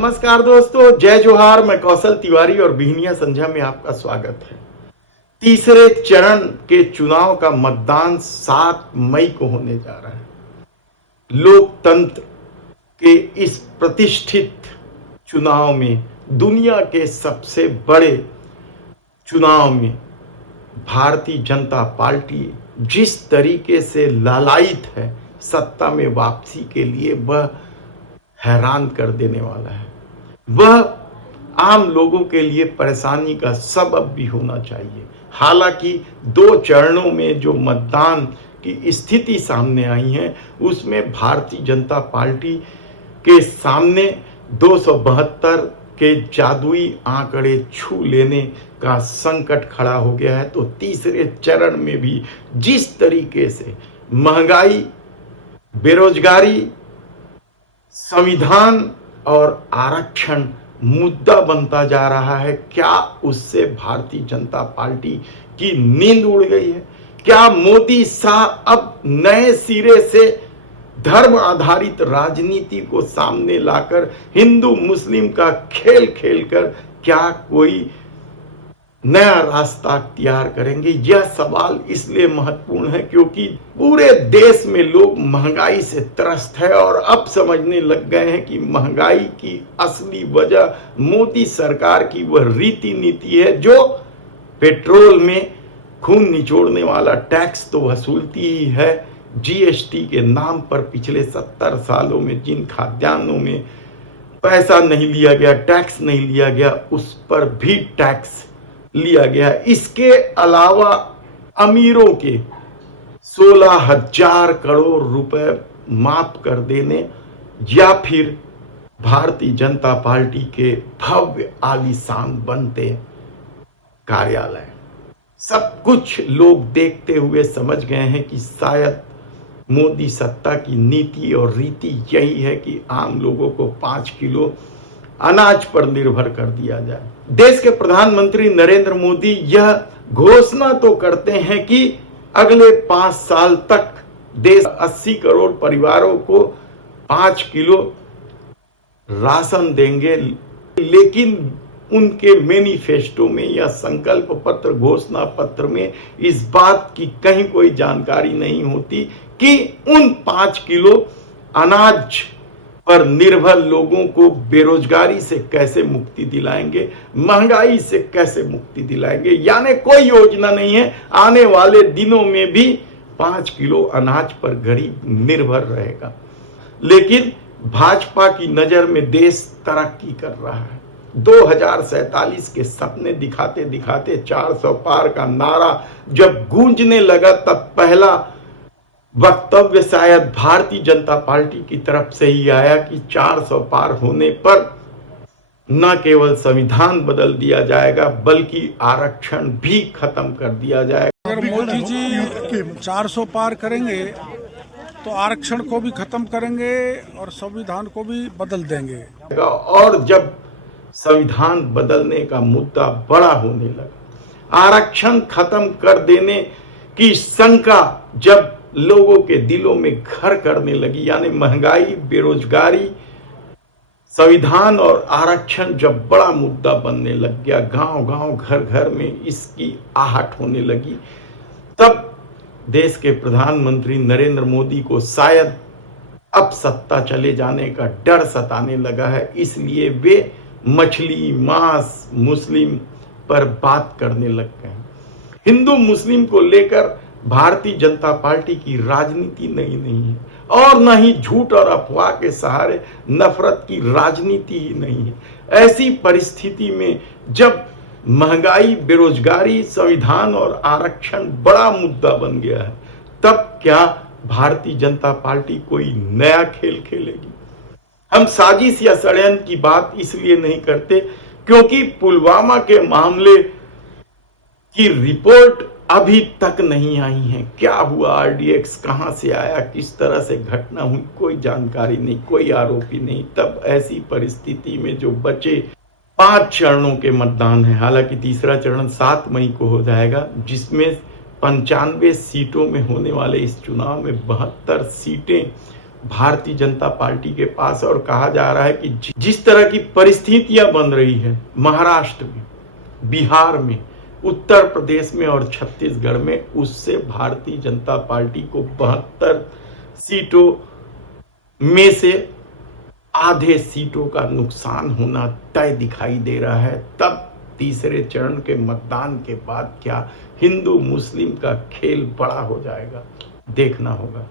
नमस्कार दोस्तों, जय जोहार। मैं कौशल तिवारी और बिहनिया संध्या में आपका स्वागत है। तीसरे चरण के चुनाव का मतदान 7 मई को होने जा रहा है। लोकतंत्र के इस प्रतिष्ठित चुनाव में, दुनिया के सबसे बड़े चुनाव में भारतीय जनता पार्टी जिस तरीके से लालायित है सत्ता में वापसी के लिए, वह हैरान कर देने वाला है। वह आम लोगों के लिए परेशानी का सबब भी होना चाहिए। हालांकि 2 चरणों में जो मतदान की स्थिति सामने आई है, उसमें भारतीय जनता पार्टी के सामने 272 के जादुई आंकड़े छू लेने का संकट खड़ा हो गया है। तो तीसरे चरण में भी जिस तरीके से महंगाई, बेरोजगारी, संविधान और आरक्षण मुद्दा बनता जा रहा है, क्या उससे भारतीय जनता पार्टी की नींद उड़ गई है? क्या मोदी शाह अब नए सिरे से धर्म आधारित राजनीति को सामने लाकर हिंदू मुस्लिम का खेल खेलकर क्या कोई नया रास्ता अख्तियार करेंगे? यह सवाल इसलिए महत्वपूर्ण है क्योंकि पूरे देश में लोग महंगाई से त्रस्त है और अब समझने लग गए हैं कि महंगाई की असली वजह मोदी सरकार की वह रीति नीति है जो पेट्रोल में खून निचोड़ने वाला टैक्स तो वसूलती ही है, जीएसटी के नाम पर पिछले 70 सालों में जिन खाद्यान्नों में पैसा नहीं लिया गया, टैक्स नहीं लिया गया, उस पर भी टैक्स लिया गया। इसके अलावा अमीरों के 16,000 करोड़ रुपए माफ कर देने या फिर भारतीय जनता पार्टी के भव्य आलीशान बनते कार्यालय, सब कुछ लोग देखते हुए समझ गए हैं कि शायद मोदी सत्ता की नीति और रीति यही है कि आम लोगों को 5 किलो अनाज पर निर्भर कर दिया जाए। देश के प्रधानमंत्री नरेंद्र मोदी यह घोषणा तो करते हैं कि अगले 5 साल तक देश 80 करोड़ परिवारों को 5 किलो राशन देंगे, लेकिन उनके मैनिफेस्टो में या संकल्प पत्र, घोषणा पत्र में इस बात की कहीं कोई जानकारी नहीं होती कि उन 5 किलो अनाज पर निर्भर लोगों को बेरोजगारी से कैसे मुक्ति दिलाएंगे, महंगाई से कैसे मुक्ति दिलाएंगे। यानी कोई योजना नहीं है। आने वाले दिनों में भी 5 किलो अनाज पर गरीब निर्भर रहेगा। लेकिन भाजपा की नजर में देश तरक्की कर रहा है। 2047 के सपने दिखाते दिखाते 400 पार का नारा जब गूंजने लगा, तब पहला वक्तव्य शायद भारतीय जनता पार्टी की तरफ से ही आया कि 400 पार होने पर न केवल संविधान बदल दिया जाएगा बल्कि आरक्षण भी खत्म कर दिया जाएगा। अगर मोदी जी 400 पार करेंगे तो आरक्षण को भी खत्म करेंगे और संविधान को भी बदल देंगे। और जब संविधान बदलने का मुद्दा बड़ा होने लगा, आरक्षण खत्म कर देने की शंका जब लोगों के दिलों में घर करने लगी, यानी महंगाई, बेरोजगारी, संविधान और आरक्षण जब बड़ा मुद्दा बनने लग गया, गांव गांव घर घर में इसकी आहट होने लगी, तब देश के प्रधानमंत्री नरेंद्र मोदी को शायद अब सत्ता चले जाने का डर सताने लगा है। इसलिए वे मछली, मांस, मुस्लिम पर बात करने लग गए। हिंदू मुस्लिम को लेकर भारतीय जनता पार्टी की राजनीति नहीं है और न ही झूठ और अफवाह के सहारे नफरत की राजनीति ही नहीं है। ऐसी परिस्थिति में जब महंगाई, बेरोजगारी, संविधान और आरक्षण बड़ा मुद्दा बन गया है, तब क्या भारतीय जनता पार्टी कोई नया खेल खेलेगी? हम साजिश या षड्यंत्र की बात इसलिए नहीं करते क्योंकि पुलवामा के मामले की रिपोर्ट अभी तक नहीं आई है। क्या हुआ, आरडीएक्स कहां से आया, किस तरह से घटना हुई, कोई जानकारी नहीं, कोई आरोपी नहीं। तब ऐसी परिस्थिति में जो बचे 5 चरणों के मतदान है, हालांकि तीसरा चरण 7 मई को हो जाएगा, जिसमें 95 सीटों में होने वाले इस चुनाव में 72 सीटें भारतीय जनता पार्टी के पास। और कहा जा रहा है कि जिस तरह की परिस्थितियां बन रही है महाराष्ट्र में, बिहार में, उत्तर प्रदेश में और छत्तीसगढ़ में, उससे भारतीय जनता पार्टी को 72 सीटों में से आधे सीटों का नुकसान होना तय दिखाई दे रहा है। तब तीसरे चरण के मतदान के बाद क्या हिंदू मुस्लिम का खेल बड़ा हो जाएगा, देखना होगा।